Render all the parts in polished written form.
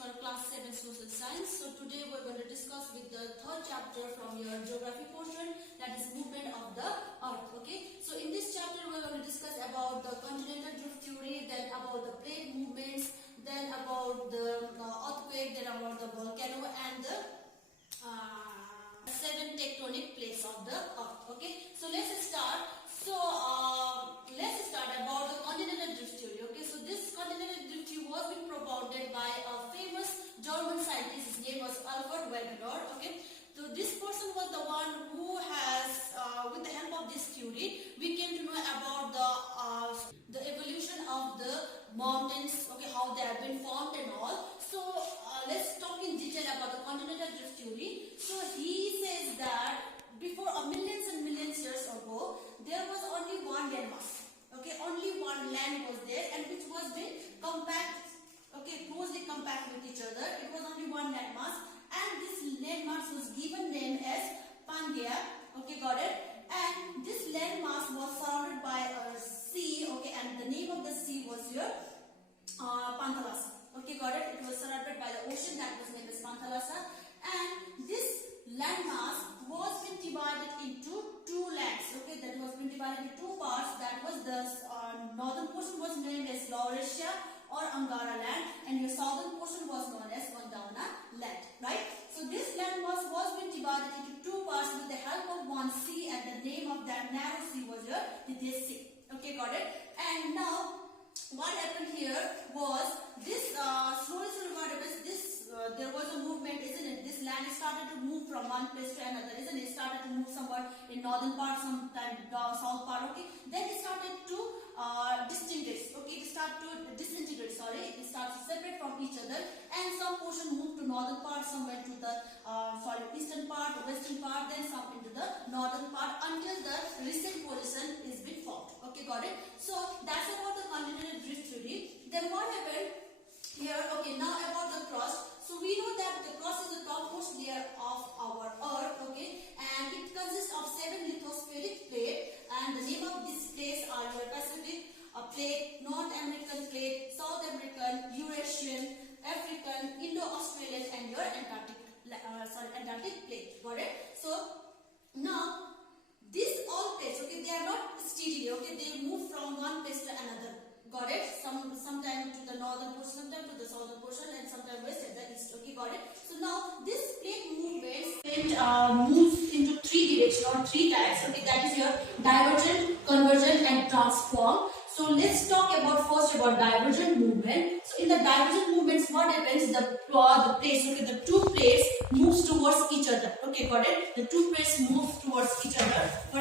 for class 7 social science. So today we're going to discuss with the third chapter from your geography portion, that is movement of the earth. Okay, so in this chapter we're going to discuss about the continental drift theory, then about the plate movements, then about the earthquake, then about the volcano, and the 7 tectonic plates of the earth. Okay, so let's start. Let's start about the continental drift theory. Okay, so this continental drift theory was being propounded by a famous German scientist. His name was Albert Wegener. Okay, so this person was the one who has, with the help of this theory, we came to know about the evolution of the mountains. Okay, how they have been formed and all. So let's talk in detail about the continental drift theory. So he says that before millions and millions years ago, there was only one landmass. Okay, only one land was there, and which was being compact. Okay, closely compact with each other. It was only one landmass, and this landmass was given name as Pangaea. Okay, got it. And this landmass was surrounded by a sea. Okay, and the name of the sea was your Panthalassa. Okay, got it. It was surrounded by the ocean, that was named as Panthalassa. And this landmass was been divided into two lands. Okay, that was been divided into two parts. That was the northern portion was named as Laurasia or Angara land, and your southern portion was known as Gondwana land. Right. So this landmass was been divided into two parts with the help of one sea, and the name of that narrow sea was your Tethys Sea. Okay, got it. And now what happened here was this slowly what happens, there was a movement, isn't it? This land started to move from one place to another, isn't it? It started to move somewhere in northern part, sometime south part. Okay, then it started to disintegrate. Okay, it started to disintegrate. Sorry, it starts to separate from each other, and some portion moved to northern part, some went to the eastern part, western part, then some into the northern part until the recent position is been formed. Okay, got it. So that's about the continental drift theory. Then what happened here? Okay, now about the crust. So we know that the crust is the topmost layer of our earth. Okay, and it consists of 7 lithospheric plates, and the name of these plates are your Pacific plate, North American plate, South American, Eurasian, African, Indo-Australian, and your Antarctic plate. Got it? So now these all plates, okay, they are not steady. Okay, they move from one place to another. Got it? Sometime to the northern portion, sometime to the southern portion, and sometime west and the east. Okay, got it? So now this plate movement moves into 3 directions or 3 types. Okay, that is your divergent, convergent, and transform. So let's talk first about divergent movement. So in the divergent movements, what happens? The plates, okay, the two plates moves towards each other. Okay, got it? The two plates move towards each other. For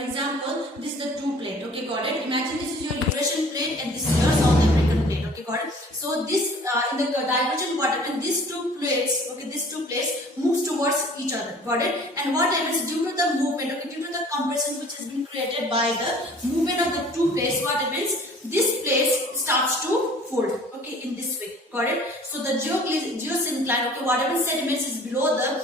example, this is the two plate. Okay, got it? Imagine this is your Eurasian plate and this is your South American plate. Okay, got it? So this in the divergent, what happens? These two plates, okay, these two plates moves towards each other. Got it? And what happens due to the movement? Okay, due to the compression which has been created by the movement of the two plates, what happens? This plate starts to fold. Okay, in this way. Got it? So the geosyncline, okay, whatever sediments is below the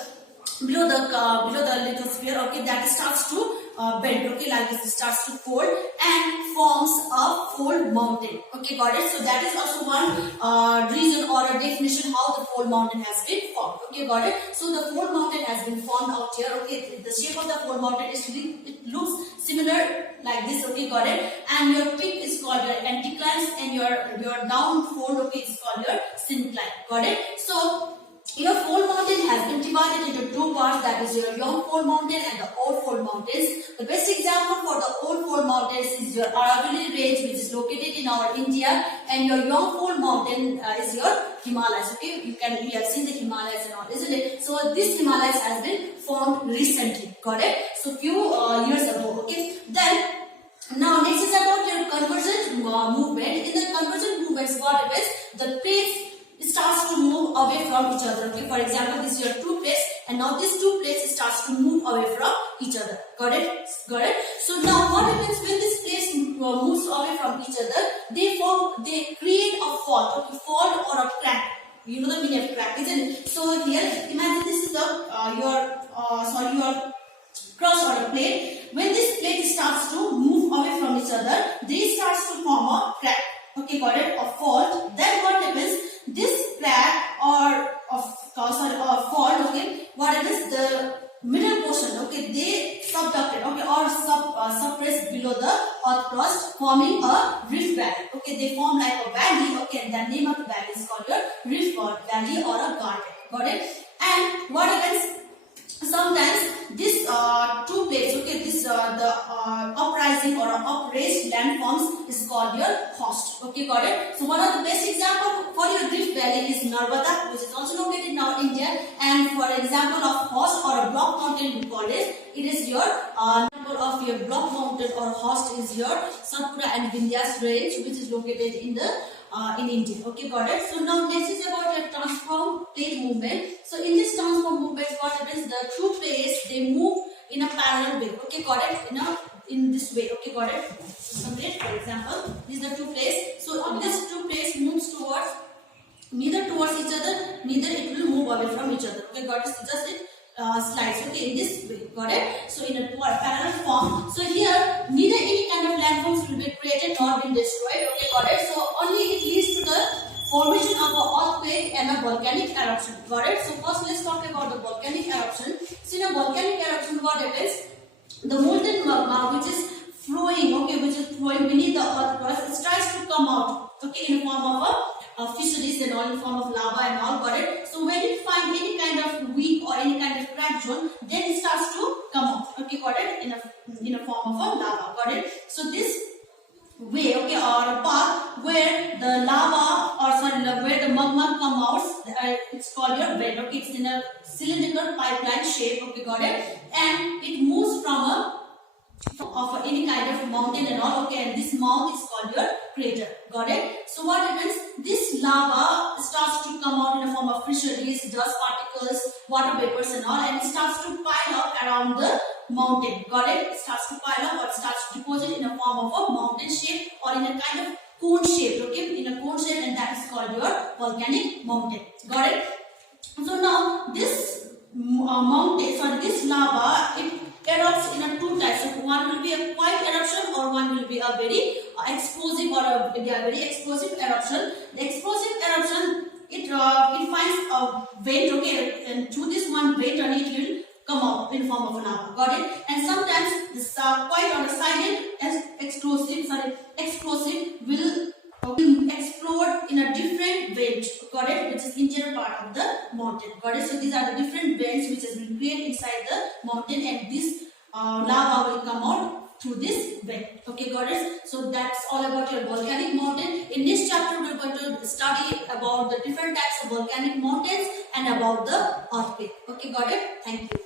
lithosphere, okay, that starts to bend, okay, like this. It starts to fold and forms a fold mountain. Okay, got it? So that is also one reason or a definition how the fold mountain has been formed. Okay, got it? So the fold mountain has been formed out here. Okay, the shape of the fold mountain is it looks similar like this. Okay, got it? And your peak is called your anticline, and your down fold, okay, is called your syncline. Got it? So your fold mountain has been divided into two parts, that is your young fold mountain and the old fold mountains. The best example for the old fold mountains is your Aravalli range, which is located in our India, and your young fold mountain is your Himalayas. Okay, you have seen the Himalayas and all, isn't it? So this Himalayas has been formed recently. Got it? So few years ago. Okay, then now next is about your convergent movement. In the convergent movements, what happens? The plates starts to move away from each other. Okay, for example, this is your two plates, and now these two plates starts to move away from each other. Got it? Got it? So now what happens when this place moves away from each other? They create a fault. Okay, fault or a crack. You know the meaning of crack, isn't it? So here, imagine this is your cross or a plate. When this plate starts to move away from each other, they starts to form a crack. Okay, got it? A fault. forming a rift valley. Okay, they form like a valley. Okay, and the name of the valley is called your rift valley or a garden. Got it? And what happens? Sometimes this two plates, okay, this the uprising or upraised landforms is called your host. Okay, got it? So one of the best example for your Rift Valley is Narmada, which is also located in our India. And for example of host or a block mountain, we call it. It is your example of your block mountain or host is your Satpura and Vindhyas range, which is located in the in India. Okay, got it? So now next is about your transform plate movement. So in this transform movement, what happens? The two plates they move in a parallel way. Okay, got it? In this way. Okay, got it? Complete. For example, these are the two plates. So this two plates moves towards neither towards each other, neither it will move away from each other. Okay, got it? So just it slides. Okay, in this way. Got it? So in a parallel form. So here neither any kind of landforms will be created nor be destroyed. Okay, got it? So only it leads to the formation of an earthquake and a volcanic eruption. Got it? So first let's talk about the volcanic eruption. So in a volcanic eruption, what happens? The molten magma which is flowing, okay, which is flowing beneath the earth crust, it tries to come out, okay, in the form of a fisheries and all, in form of lava and all. Got it? So when it finds any kind of weak or any kind of crack zone, then it starts to come out. Okay, got it? In a form of a lava. Got it? So this way, okay, or a path where the lava or sorry, where the magma come out, it's called your vent. Okay, it's in a cylindrical pipeline shape. Okay, got it? And it moves from of any kind of mountain and all. Okay, and this mouth is called your crater. Got it? So what happens? This lava starts to come out in a form of fisheries, dust particles, water vapors and all, and it starts to pile up around the mountain. Got it? It starts to pile up or it starts to deposit in a form of a mountain shape or in a kind of cone shape. Okay, in a cone shape, and that is called your volcanic mountain. Got it? So now this mountain, sorry, this lava, it erupts in a two types. So one will be a quiet eruption or one will be a very explosive or a very explosive eruption. The explosive eruption, it finds a vent, okay, and through this one vent only it will come out in form of a lava. Got it? And sometimes this quiet or a silent explosive will explode in a different vent. Got it? Which is interior part of the mountain. Got it? So these are the different vents which has been created inside the mountain, and this lava will come out through this vent. Okay, got it? So that's all about your volcanic mountain. In this chapter, we're going to study about the different types of volcanic mountains and about the earthquake. Okay, got it? Thank you.